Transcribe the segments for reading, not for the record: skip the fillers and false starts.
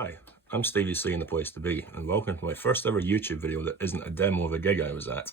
Hi, I'm Stevie C in the place to be, and welcome to my first ever YouTube video that isn't a demo of a gig I was at.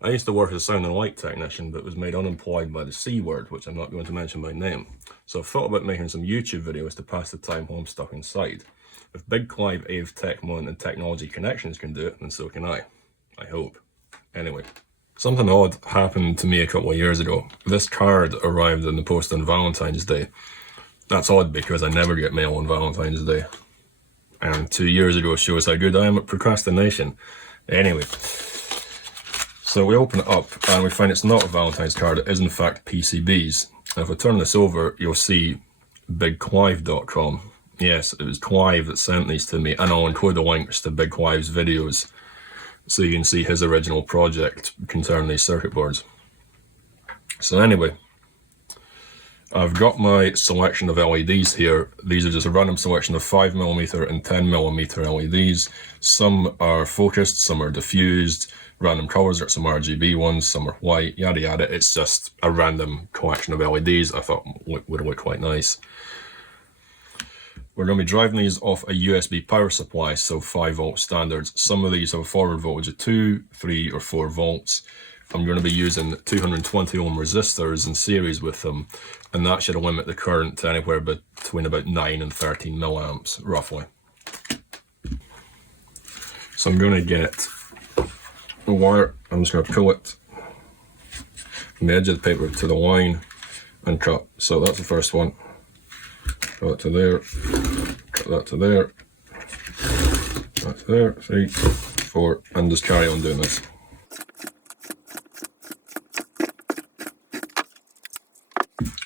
I used to work as a sound and light technician, but was made unemployed by the C word, which I'm not going to mention by name. So I've thought about making some YouTube videos to pass the time while I'm stuck inside. If BigClive AV Techmon and Technology Connections can do it, then so can I. I hope. Anyway. Something odd happened to me a couple of years ago. This card arrived in the post on Valentine's Day. That's odd because I never get mail on Valentine's Day. And 2 years ago shows how good I am at procrastination. Anyway, so we open it up and we find it's not a Valentine's card, it is in fact PCBs. And if I turn this over, you'll see BigClive.com. Yes, it was Clive that sent these to me, and I'll include the links to BigClive's videos so you can see his original project concerning these circuit boards. So anyway, I've got my selection of LEDs here. These are just a random selection of 5mm and 10mm LEDs. Some are focused, some are diffused, random colors, some RGB ones, some are white, yada yada. It's just a random collection of LEDs I thought would look quite nice. We're going to be driving these off a USB power supply, so 5V standards. Some of these have a forward voltage of 2, 3 or 4 volts. I'm going to be using 220 ohm resistors in series with them, and that should limit the current to anywhere between about 9 and 13 milliamps, roughly. So I'm going to get the wire, I'm just going to pull it from the edge of the paper to the line and cut. So that's the first one. Cut that to there, cut that to there, that to there, 3, 4, and just carry on doing this.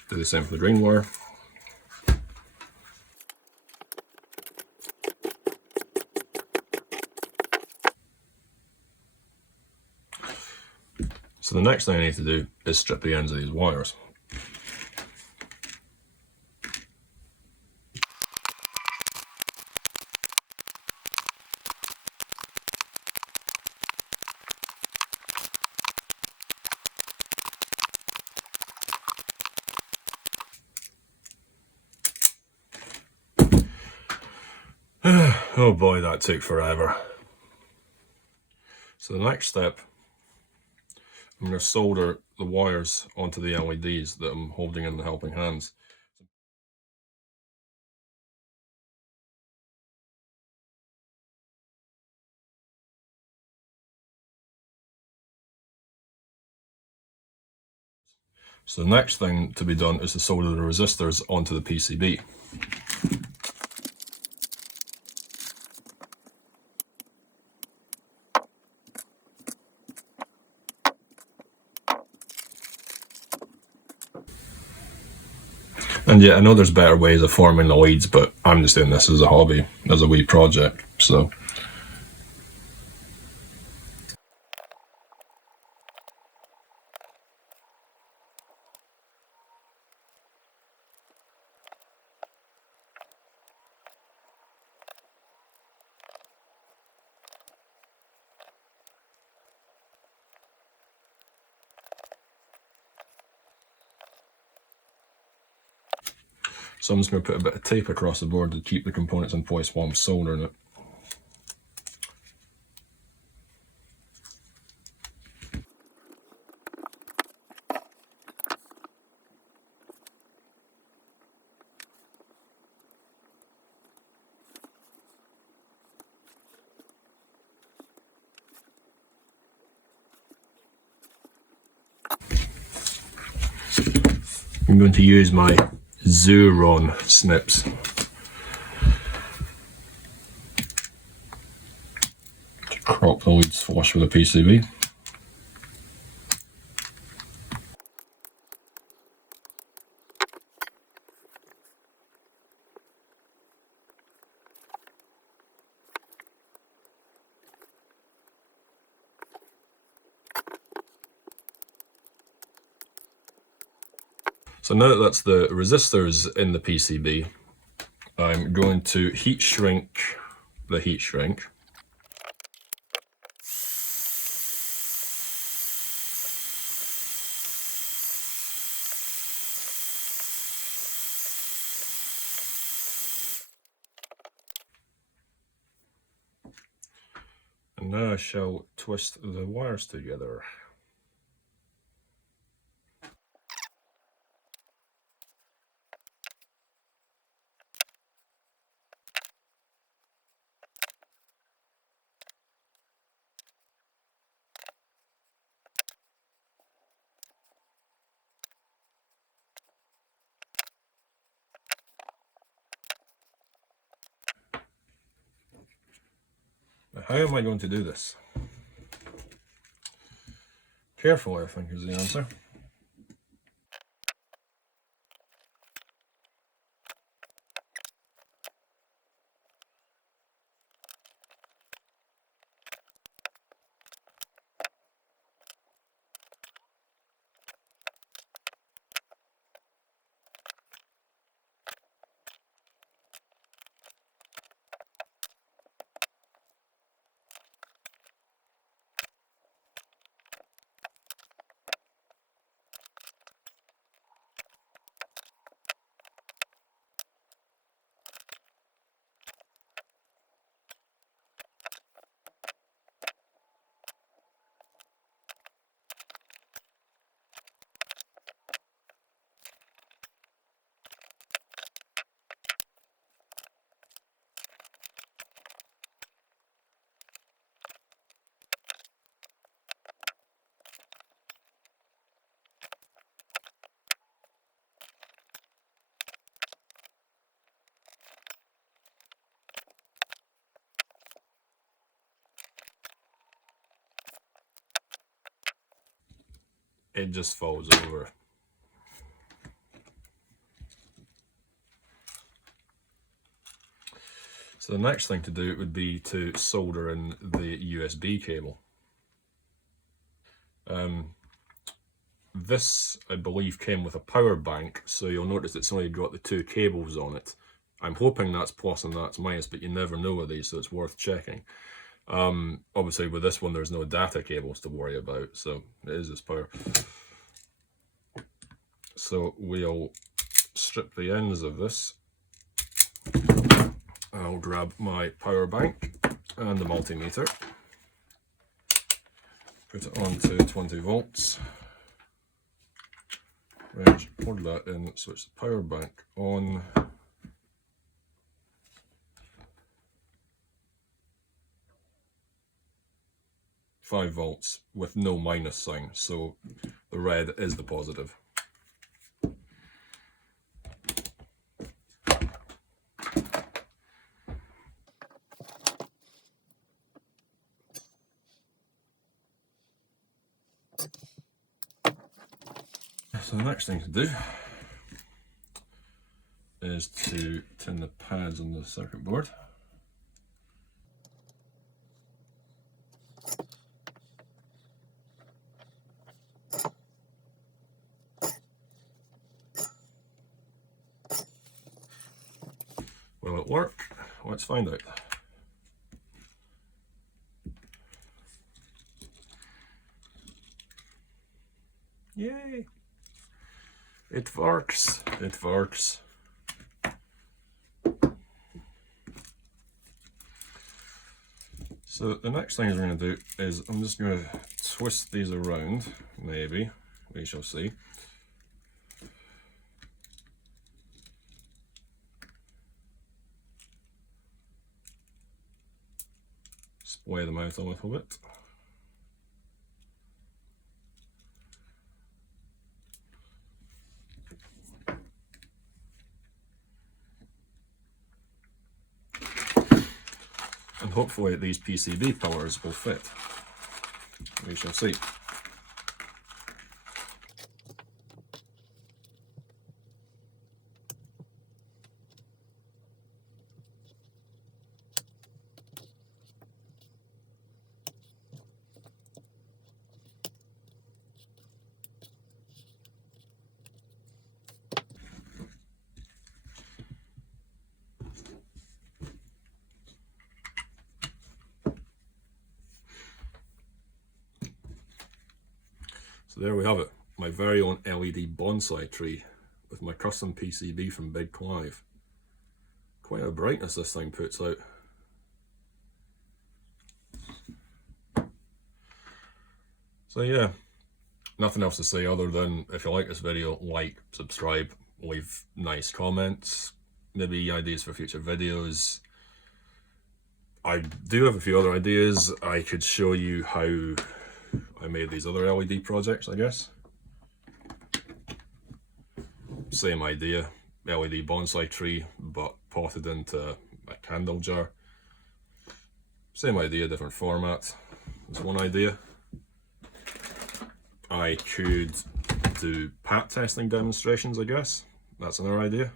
Do the same for the green wire. So the next thing I need to do is strip the ends of these wires. Oh boy, that took forever. So the next step, I'm going to solder the wires onto the LEDs that I'm holding in the helping hands. So the next thing to be done is to solder the resistors onto the PCB. And yeah, I know there's better ways of forming the leads, but I'm just doing this as a hobby, as a wee project, so. So I'm just going to put a bit of tape across the board to keep the components in place while I'm soldering it. I'm going to use my Zuron snips. Crop the leads flush with the PCB. So now that that's the resistors in the PCB, I'm going to heat shrink the heat shrink. And now I shall twist the wires together. Now, how am I going to do this? Carefully, I think, is the answer. It just falls over. So the next thing to do would be to solder in the USB cable. This, I believe, came with a power bank, so you'll notice it's only got the two cables on it. I'm hoping that's plus and that's minus, but you never know with these, so it's worth checking. Obviously with this one there's no data cables to worry about, so it is this power. So we'll strip the ends of this. I'll grab my power bank and the multimeter, put it on to 20 volts, and plug that in, switch the power bank on. $5 volts with no minus sign, so the red is the positive. So the next thing to do is to tin the pads on the circuit board. Will it work? Let's find out. Yay! It works. It works. So the next thing we're going to do is I'm just going to twist these around, maybe, we shall see. Splay them out a little bit. And hopefully these PCB pillars will fit. We shall see. So there we have it, my very own LED bonsai tree with my custom PCB from BigClive. Quite a brightness this thing puts out. So yeah, nothing else to say other than if you like this video, like, subscribe, leave nice comments, maybe ideas for future videos. I do have a few other ideas. I could show you how I made these other LED projects, I guess. Same idea, LED bonsai tree, but potted into a candle jar. Same idea, different format. That's one idea. I could do pat testing demonstrations, I guess. That's another idea.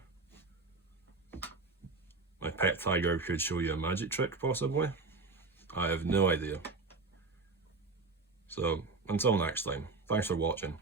My pet tiger could show you a magic trick, possibly. I have no idea. So, until next time, thanks for watching.